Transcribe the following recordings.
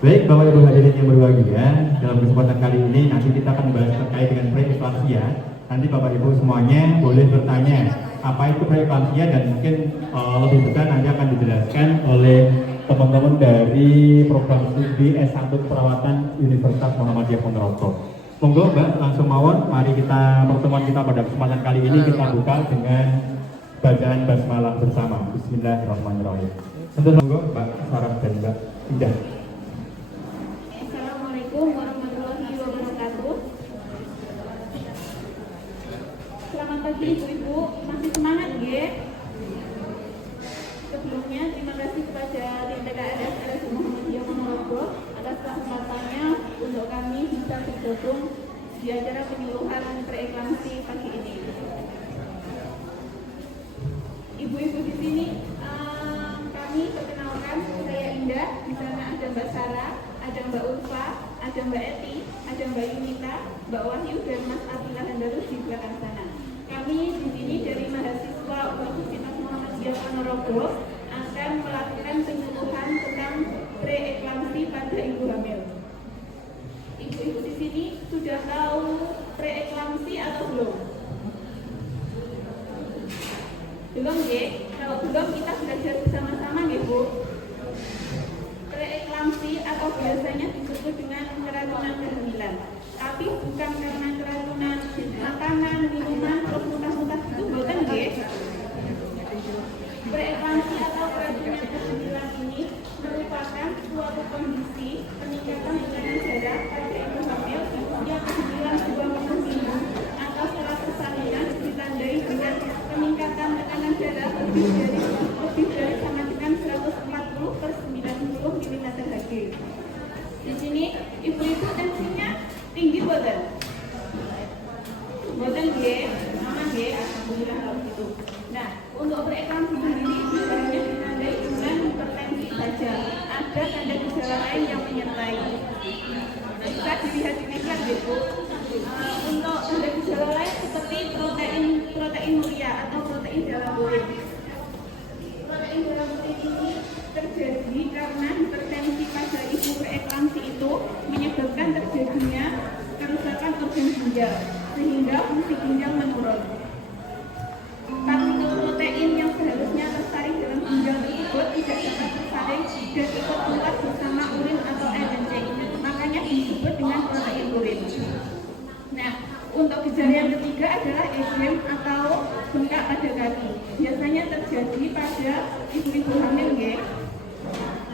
Baik, Bapak Ibu hadirin yang berbahagia, dalam kesempatan kali ini nanti kita akan membahas terkait dengan preeklamsia. Nanti Bapak Ibu semuanya boleh bertanya apa itu preeklamsia dan mungkin lebih detail nanti akan dijelaskan oleh teman-teman dari program studi S1 Perawatan Universitas Muhammadiyah Ponorogo. Monggo Mbak, langsung mawon, mari kita pertemuan kita pada kesempatan kali ini kita buka dengan bacaan basmalah bersama. Bismillahirrahmanirrahim. Tentu monggo Mbak Sarah dan Mbak Indah. Assalamualaikum warahmatullahi wabarakatuh. Selamat pagi Ibu-ibu, masih semangat ya? Sebelumnya terima kasih kepada tim TKRS LSM Muhammadiyah Ponorogo atas kesempatannya untuk kami bisa bergabung di acara penyuluhan preeklamsi pagi ini. Ibu-ibu di sini kami perkenalkan, saya Indah, di sana ada Mbak Sarah, ada Mbak Ulfa, ada Mbak Eti, ada Mbak Yunita, Mbak Wahyu, dan Mas Abdullah Handarus di belakang sana. Kami di sini dari mahasiswa Universitas Muhammadiyah Ponorogo akan melakukan penyuluhan tentang preeklamsi pada ibu hamil. Ibu-ibu di sini sudah tahu preeklamsi atau belum? Belum ya? Kalau belum kita belajar bersama-sama ya Bu. Preeklamsi atau biasanya disebut dengan keracunan kehamilan. Tapi bukan karena keracunan makanan, minuman, terus muntah-muntah itu bukan ya. Preeklamsi atau keracunan kehamilan ini merupakan suatu kondisi peningkatan tekanan darah pada ibu hamil yang kehamilan 2 minggu atau setelah persalinan ditandai dengan peningkatan tekanan darah lebih dari sama dengan 140/90 mm/Hg. Di sini ibu-ibu tensinya tinggi boten? Boten nggih, aman nggih, alhamdulillah kalau gitu. Nah, untuk preeklamsi sendiri hanya ditandai dengan hipertensi saja. Ada tanda gejala lain yang menyertai. Bisa dilihat di ekran ya Bu. Untuk tanda gejala lain seperti proteinuria atau protein dalam urin. Protein dalam urin ini terjadi karena hipertensi pada ibu preeklamsi itu menyebabkan terjadinya kerusakan organ ginjal sehingga fungsi ginjal menurun. Partikel protein yang seharusnya tersaring dalam ginjal tersebut tidak dapat tersaring dan ikut keluar bersama urin atau air kencing. Makanya disebut dengan protein urin. Nah, untuk gejala yang ketiga adalah edem atau bengkak pada kaki. Biasanya terjadi pada ibu-ibu hamil ya.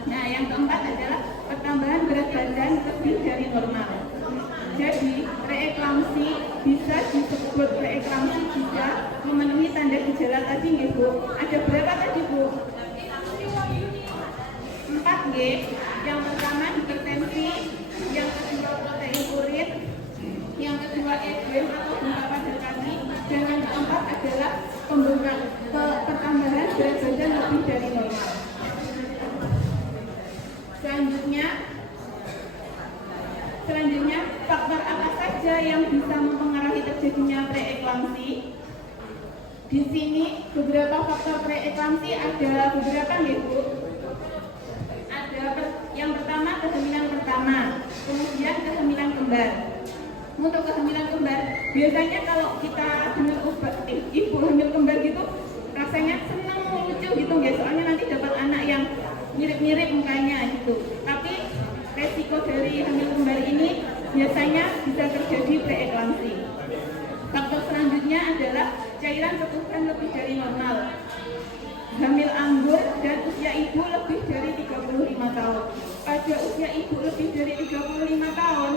Nah, yang keempat adalah pertambahan berat badan lebih dari normal. Jadi, preeklamsi bisa disebut preeklamsi jika memenuhi tanda gejala tadi nggih Bu. Ada berapa tadi Bu? 4 nggih. Yang pertama hipertensi, yang kedua protein urin, yang kedua edem atau bengkak pada kaki, dan yang keempat adalah pertambahan berat badan lebih dari normal. Selanjutnya, faktor apa saja yang bisa mempengaruhi terjadinya preeklamsi? Di sini beberapa faktor preeklamsi ada beberapa ya Bu. Ada yang pertama kehamilan pertama, kemudian kehamilan kembar. Untuk kehamilan kembar, biasanya kalau kita dengar ibu hamil kembar gitu, rasanya senang, lucu gitu nggak? Soalnya nanti dapat anak yang mirip-mirip mukanya gitu. Tapi resiko dari hamil kembar ini biasanya bisa terjadi preeklamsi. Faktor selanjutnya adalah cairan ketuban lebih dari normal, hamil anggur, dan usia ibu lebih dari 35 tahun. Pada usia ibu lebih dari 35 tahun,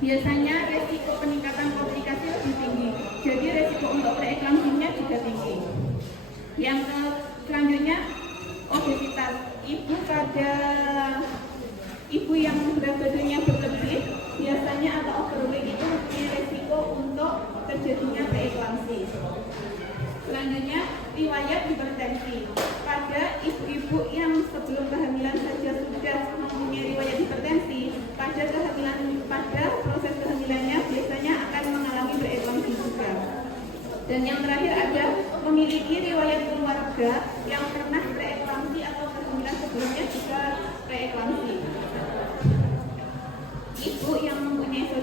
biasanya resiko peningkatan komplikasi lebih tinggi. Jadi resiko untuk preeklamsinya juga tinggi. Yang selanjutnya obesitas. Ibu yang berat badannya berlebih biasanya atau overweight itu punya resiko untuk terjadinya preeklamsi. Selanjutnya riwayat hipertensi. Pada ibu-ibu yang sebelum kehamilan saja sudah mempunyai riwayat hipertensi, pada proses kehamilannya biasanya akan mengalami preeklamsi juga. Dan yang terakhir ada memiliki riwayat keluarga yang pernah preeklamsi atau kehamilan sebelumnya juga preeklamsi.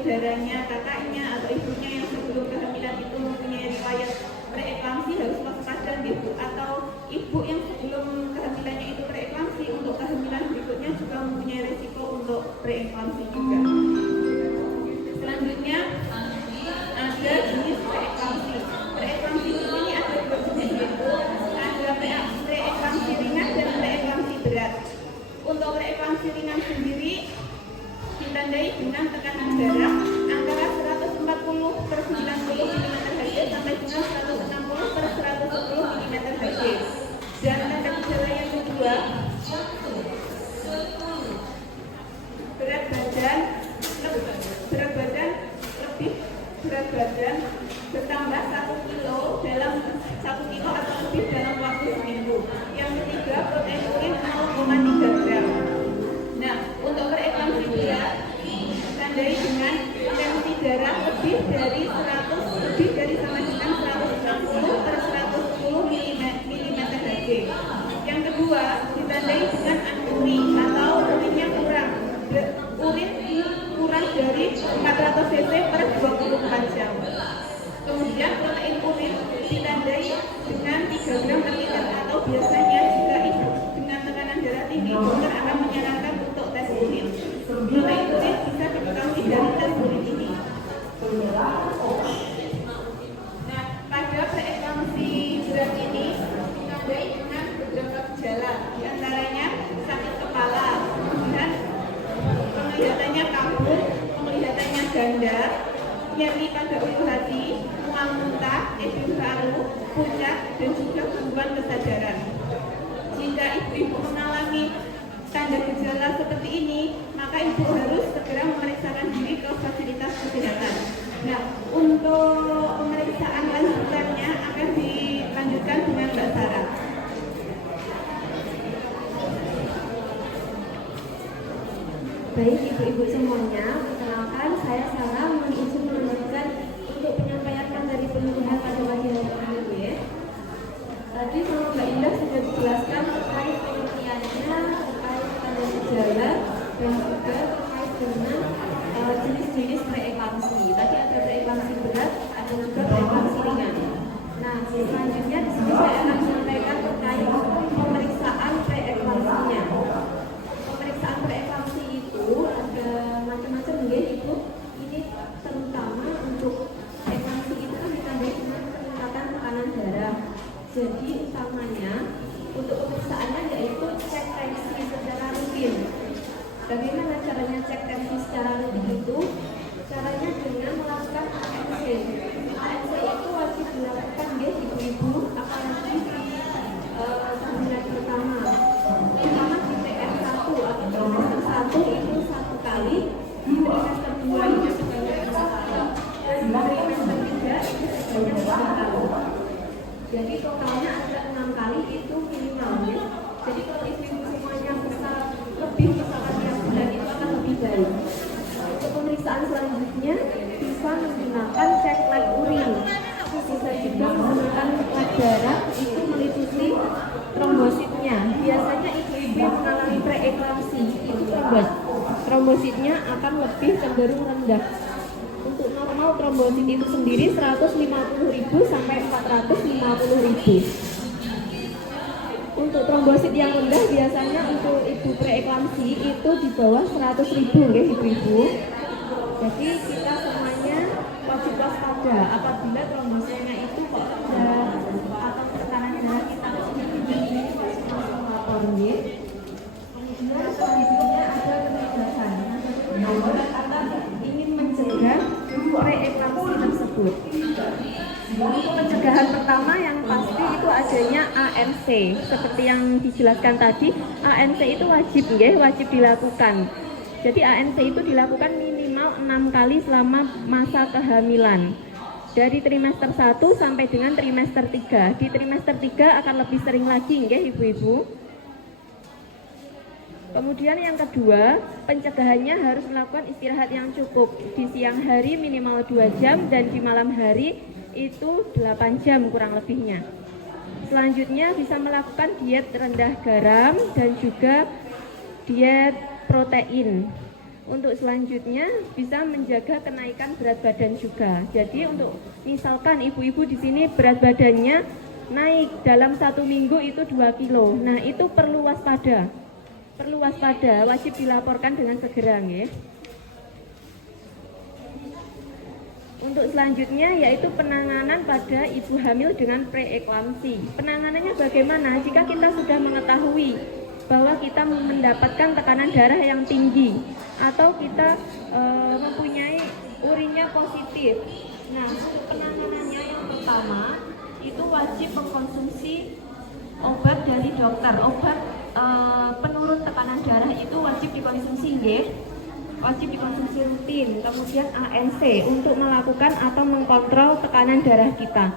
saudaranya, kakaknya, atau ibunya yang sebelum kehamilan itu mempunyai riwayat preeklamsi harus waspada ibu, atau ibu yang sebelum kehamilannya itu preeklamsi untuk kehamilan berikutnya juga mempunyai resiko untuk preeklamsi juga. Selanjutnya ada jenis preeklamsi. Preeklamsi ini ada dua jenis, yaitu ada preeklamsi ringan dan preeklamsi berat. Untuk preeklamsi ringan sendiri ditandai dengan tekanan darah antara 140/90 mm/Hg sampai dengan 160/110 mm/Hg. Dan tanda gejala yang kedua, berat badan bertambah 1 kilo dalam 1 kilo atau lebih dalam waktu seminggu. Yang ketiga, protein urin 0,3 gram. Nah, untuk preeklamsi berat ditandai dengan tensi darah lebih dari sama dengan 160/110 mm/Hg. Yang kedua, ditandai dengan anuri atau urinnya kurang. Urin kurang dari 400 cc per 24 jam. Kemudian protein urin ditandai dengan 3 gram per liter, atau biasanya jika ibu dengan tekanan darah tinggi, dokter akan menyarankan untuk tes urin. Protein urin bisa diketahui dari tes urin ini. Nah, pada preeklamsi berat ini ditandai dengan beberapa gejala, diantaranya sakit kepala, kemudian penglihatannya kabur, penglihatannya ganda, nyeri pada ulu hati, mual muntah, paru, pucat, dan juga gangguan kesadaran. Jika ibu mengalami tanda gejala seperti ini, maka ibu harus segera memeriksakan diri ke fasilitas kesehatan. Nah, untuk pemeriksaan lanjutannya akan dilanjutkan dengan Mbak Sarah. Baik ibu-ibu semuanya, perkenalkan saya Sarah, mohon izin melanjutkan untuk penyampaian materi penyuluhan pada pagi hari ini. Tadi sama Mbak Indah sudah dijelaskan terkait penelitiannya, terkait tanda gejala, dan juga terkait dengan jenis-jenis preeklamsi. Tadi ada preeklamsi berat, ada juga preeklamsi ringan. Nah, selanjutnya di sini saya akan menyampaikan terkait pemeriksaan preeklamsinya. Pemeriksaan preeklamsi itu ada macam-macam ya ibu. Ini terutama untuk preeklamsi itu kan ditandai dengan peningkatan tekanan darah. Jadi utamanya untuk pemeriksaannya yaitu cek tensi secara rutin. Bagaimana caranya cek tensi secara rutin itu? Caranya dengan melakukan ANC. ANC itu wajib dilakukan ya ibu-ibu, apalagi di bulan pertama. Pertama di TR1 atau trimester 1 itu 1 kali, di trimester 2 itu sebanyak 2 kali, dan di trimester 3 itu sebanyak 4 kali. Jadi totalnya ada 6 kali itu minimal ya. Jadi kalau ibu-ibu semuanya bisa lebih misalkan tiap bulan itu akan lebih baik. Untuk pemeriksaan selanjutnya bisa menggunakan cek lab urin, bisa juga menggunakan lab darah itu meliputi trombositnya. Biasanya ibu-ibu yang mengalami preeklamsi itu trombositnya akan lebih cenderung rendah. Untuk normal trombosit itu sendiri 150.000 sampai 450.000. Untuk trombosit yang rendah biasanya untuk ibu preeklamsi itu di bawah 100.000 ya ibu-ibu. Jadi kita semuanya wajib waspada apabila trombositnya itu kok rendah atau tekanan darah kita tinggi, wajib langsung lapor ya. Kemudian selanjutnya ada penindakan. Kita ingin mencegah preeklamsi tersebut. Untuk pencegahan pertama yang pasti itu adanya ANC. Seperti yang dijelaskan tadi, ANC itu wajib dilakukan. Jadi ANC itu dilakukan minimal 6 kali selama masa kehamilan. Dari trimester 1 sampai dengan trimester 3. Di trimester 3 akan lebih sering lagi ya ibu-ibu. Kemudian yang kedua, pencegahannya harus melakukan istirahat yang cukup. Di siang hari minimal 2 jam dan di malam hari itu 8 jam kurang lebihnya. Selanjutnya bisa melakukan diet rendah garam dan juga diet protein. Untuk selanjutnya bisa menjaga kenaikan berat badan juga. Jadi untuk misalkan ibu-ibu di sini berat badannya naik dalam 1 minggu itu 2 kilo. Nah itu perlu waspada, wajib dilaporkan dengan segera nggih. Untuk selanjutnya yaitu penanganan pada ibu hamil dengan preeklamsi. Penanganannya bagaimana? Jika kita sudah mengetahui bahwa kita mendapatkan tekanan darah yang tinggi atau kita mempunyai urinnya positif. Nah, untuk penanganannya yang pertama itu wajib mengkonsumsi obat dari dokter. Obat penurun tekanan darah itu wajib dikonsumsi nggih. Wajib dikonsumsi rutin. Kemudian ANC untuk melakukan atau mengkontrol tekanan darah kita.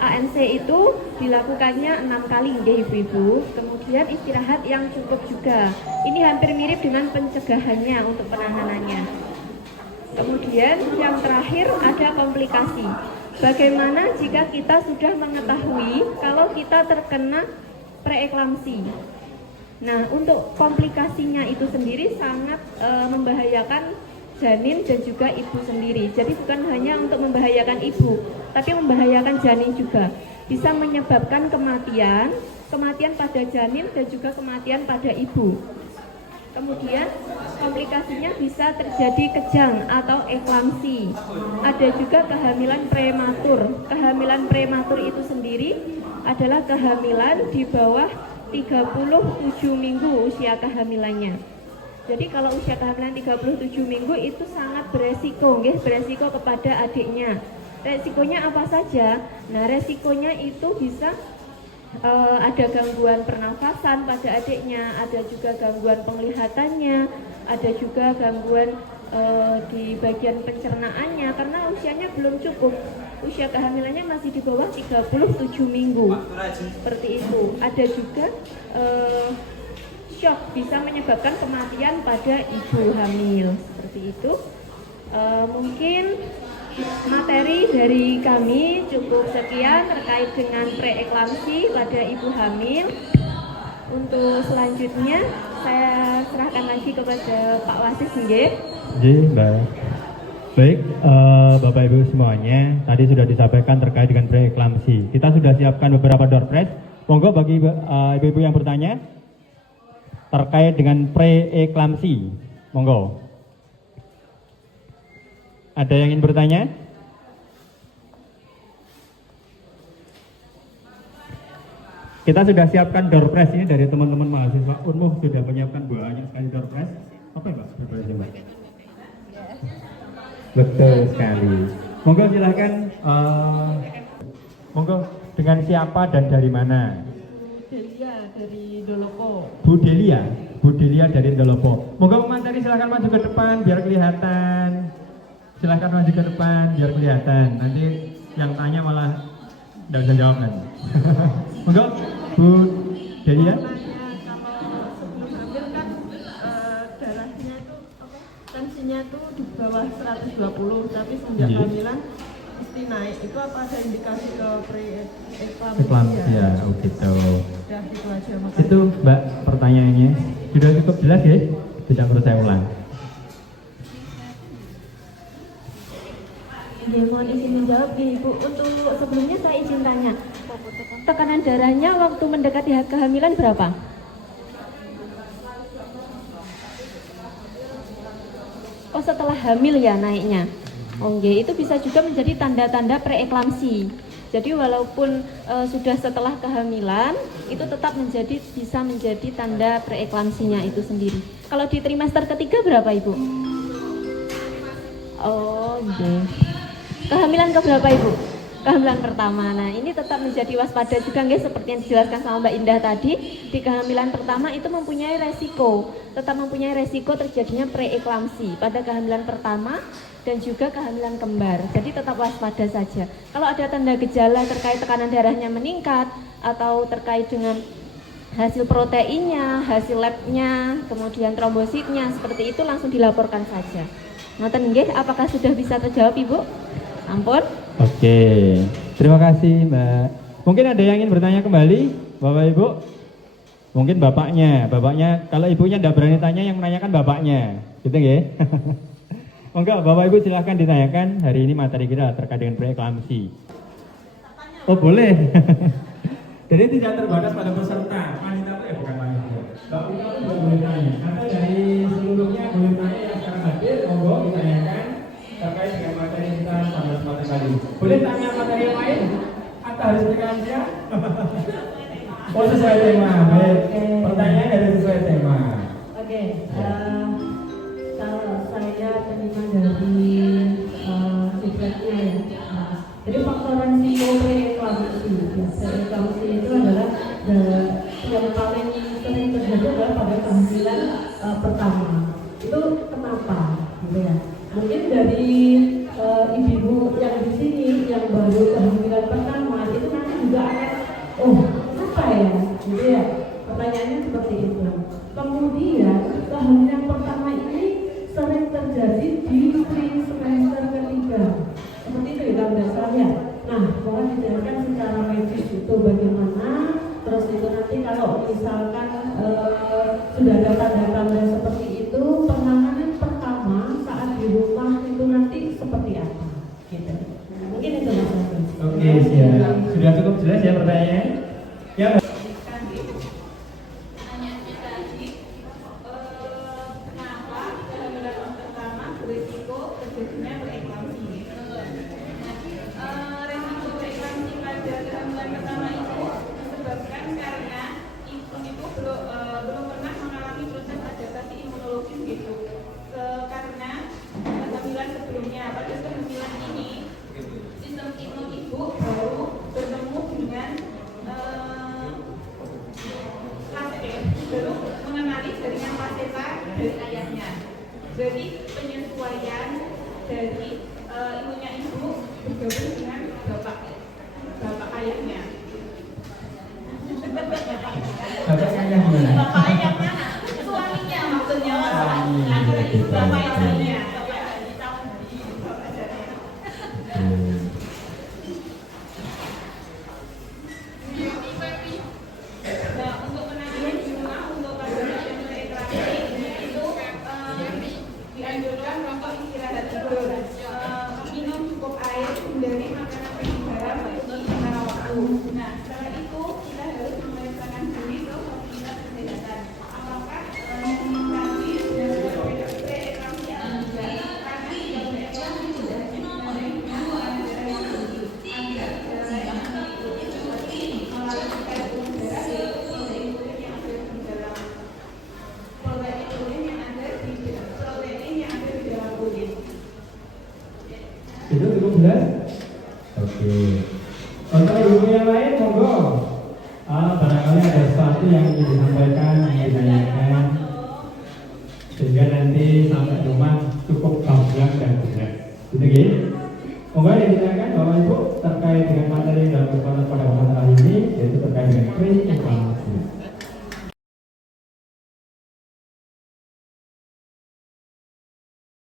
ANC itu dilakukannya 6 kali nggih ibu-ibu. Kemudian istirahat yang cukup juga. Ini hampir mirip dengan pencegahannya untuk penanganannya. Kemudian yang terakhir ada komplikasi. Bagaimana jika kita sudah mengetahui kalau kita terkena preeklamsi? Nah, untuk komplikasinya itu sendiri sangat membahayakan janin dan juga ibu sendiri. Jadi bukan hanya untuk membahayakan ibu, tapi membahayakan janin juga. Bisa menyebabkan kematian pada janin dan juga kematian pada ibu. Kemudian komplikasinya bisa terjadi kejang atau eklamsi. Ada juga kehamilan prematur. Kehamilan prematur itu sendiri adalah kehamilan di bawah 37 minggu usia kehamilannya. Jadi kalau usia kehamilan 37 minggu itu sangat beresiko, beresiko kepada adiknya. Resikonya apa saja? Nah, resikonya itu bisa ada gangguan pernafasan pada adiknya, ada juga gangguan penglihatannya, ada juga gangguan di bagian pencernaannya karena usianya belum cukup. Usia kehamilannya masih di bawah 37 minggu. Seperti itu. Ada juga shock bisa menyebabkan kematian pada ibu hamil. Seperti itu. Mungkin materi dari kami cukup sekian terkait dengan preeklamsi pada ibu hamil. Untuk selanjutnya saya serahkan lagi kepada Pak Wasis nggih. Mbak. Baik, Bapak Ibu semuanya, tadi sudah disampaikan terkait dengan preeklamsi. Kita sudah siapkan beberapa door prize. Monggo bagi ibu-ibu yang bertanya terkait dengan preeklamsi. Monggo. Ada yang ingin bertanya? Kita sudah siapkan door prize ini dari teman-teman mahasiswa Unmuh sudah menyiapkan banyak sekali door prize. Apa ya Mbak? Berapa Mbak? Betul sekali. Monggo silahkan. Monggo dengan siapa dan dari mana? Delia dari Dolopo. Bu Delia dari Dolopo. Monggo materi silahkan maju ke depan biar kelihatan. Silahkan maju ke depan biar kelihatan. Nanti yang tanya malah tidak bisa jawab nanti. Monggo Bu Delia. Kalau sebelum hamil kan darahnya itu tensinya tuh di bawah 120, tapi sejak hamilan mesti naik. Itu apa ada indikasi ke preeklamsia? Oh gitu. Udah gitu aja makanya. Itu Mbak pertanyaannya sudah cukup jelas ya? Tidak perlu saya ulang. Ya, mohon izin menjawab Ibu. Untuk sebelumnya saya izin tanya, tekanan darahnya waktu mendekati kehamilan berapa? Oh, setelah hamil ya naiknya. Oh, itu bisa juga menjadi tanda-tanda preeklamsi. Jadi walaupun sudah setelah kehamilan, itu tetap bisa menjadi tanda preeklamsinya itu sendiri. Kalau di trimester ketiga berapa Ibu? Oh, kehamilan keberapa Ibu? Kehamilan pertama. Nah, ini tetap menjadi waspada juga nggih, seperti yang dijelaskan sama Mbak Indah tadi. Di kehamilan pertama itu mempunyai resiko, tetap mempunyai resiko terjadinya preeklamsi pada kehamilan pertama dan juga kehamilan kembar. Jadi tetap waspada saja. Kalau ada tanda gejala terkait tekanan darahnya meningkat atau terkait dengan hasil proteinnya, hasil labnya, kemudian trombositnya, seperti itu langsung dilaporkan saja. Ngoten nggih, apakah sudah bisa terjawab Ibu? Ampun. Oke, terima kasih Mbak. Mungkin ada yang ingin bertanya kembali, Bapak Ibu? Mungkin bapaknya kalau ibunya tidak berani tanya, yang menanyakan bapaknya, gitu ya. Enggak, Bapak Ibu silahkan ditanyakan. Hari ini materi kita terkait dengan preeklamsi. Oh boleh. Jadi tidak terbatas pada peserta. Panitia itu bukan panitia. Bapak Ibu juga boleh tanya. Atau dari seluruhnya boleh tanya yang sekarang hadir, monggo ditanyakan terkait dengan materi kita pada kesempatan kali ini. Boleh tanya materi yang lain? Atau harus preeklamsi ya? Oh sesuai tema. Baik. Pertanyaan dari sesuai tema. Oke, kalau saya terima dari feedbacknya ya. Jadi faktor resiko preeklamsi, preeklamsi itu adalah yang paling sering terjadi adalah pada kehamilan pertama. Itu kenapa? Gitu ya. Mungkin dari ibu-ibu yang di sini yang baru kehamilan pertama itu nanti juga akan, oh kenapa ya? Gitu ya. Pertanyaannya seperti itu. Kemudian kehamilan pertama ini sering terjadi di semester ketiga. Seperti itu ya kalau tidak salah ya. Nah, mohon dijelaskan secara medis itu bagaimana. Terus itu nanti kalau misalkan sudah ada tanda-tanda seperti itu, penanganan pertama saat di rumah itu nanti seperti apa? Gitu. Mungkin itu Mas Agus. Oke, siap. Sudah cukup jelas ya pertanyaannya? Ya. Jadi penyesuaian dari ibunya ibu bergabung dengan bapak ayahnya. Bapak ayahnya. Bapak ayahnya, suaminya maksudnya antara ibu bapak ayahnya. Nah, untuk penanganan di rumah untuk pasien preeklamsi itu dianjurkan rokok istirahat tidur, minum cukup air, hindari makanan penuh garam untuk sementara waktu. Nah, setelah itu kita harus memeriksakan diri ke fasilitas kesehatan. Apakah nanti dan preeklamsi atau tidak? Karena jika preeklamsi tidak hanya dengan darah yang tinggi, agar darah yang tinggi seperti melalui pembuluh darah yaitu protein yang ada di dalam protein yang ada di dalam kulit. Itu cukup jelas? Oke. Untuk ibu yang lain, monggo. Barangkali ada sesuatu yang ingin disampaikan, ingin ditanyakan, sehingga nanti sampai rumah cukup gamblang dan benar. Gitu ya? Monggo yang ditanyakan Bapak Ibu terkait dengan materi dalam kesempatan pada kesempatan kali ini, yaitu terkait dengan